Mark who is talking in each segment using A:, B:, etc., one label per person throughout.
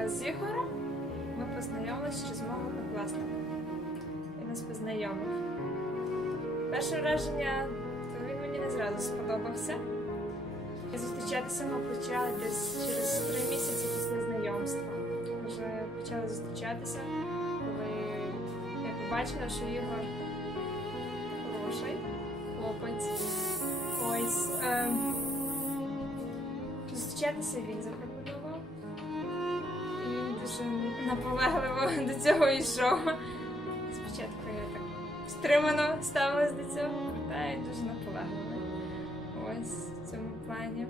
A: Е, З Ігорем ми познайомилися через мого однокласника. Він нас познайомив. Перше враження, то він мені не зразу сподобався. І зустрічатися ми почали десь через три місяці після знайомства. Вже почали зустрічатися, коли я побачила, що Ігор хороший хлопець. Ось. ем, Зустрічатися він запропонував. Наполегливо до цього йшов. Спочатку я так стримано ставилась до цього, та й дуже наполегливий. Ось в цьому плані.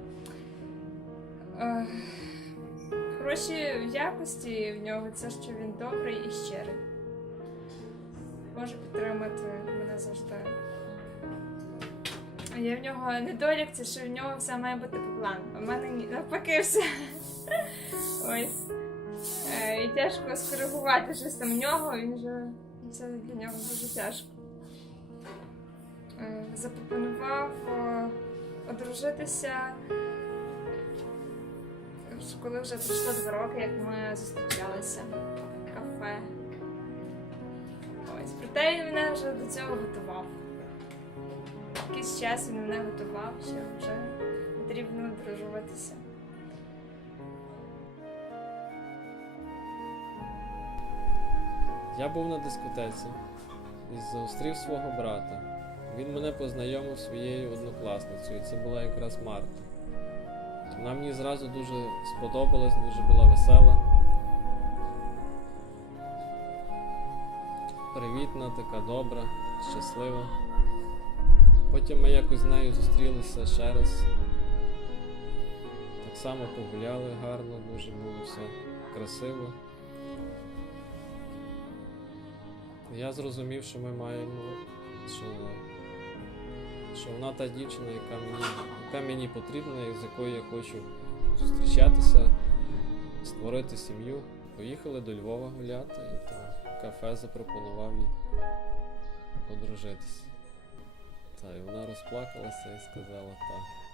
A: Е, Хороші якості в нього це, що він добрий і щирий. Може підтримати мене завжди. Є в нього недолік, це що в нього все має бути по плану. В мене ні, навпаки все. Ось. Е, І тяжко скоригувати щось там в нього, він же це для нього дуже тяжко. Е, Запропонував е, одружитися, коли вже пройшло два роки, як ми зустрічалися в кафе. Ось. Проте він мене вже до цього готував. Якийсь час він мене готував, що вже потрібно одружуватися.
B: Я був на дискотеці і зустрів свого брата. Він мене познайомив своєю однокласницею. Це була якраз Марта. Вона мені зразу дуже сподобалась, дуже була весела. Привітна, така добра, щаслива. Потім ми якось з нею зустрілися ще раз. Так само погуляли гарно, дуже було все красиво. Я зрозумів, що ми маємо, що, що вона та дівчина, яка мені, яка мені потрібна, і з якою я хочу зустрічатися, створити сім'ю. Поїхали до Львова гуляти, і там кафе запропонував їй одружитися. Та, і вона розплакалася і сказала так.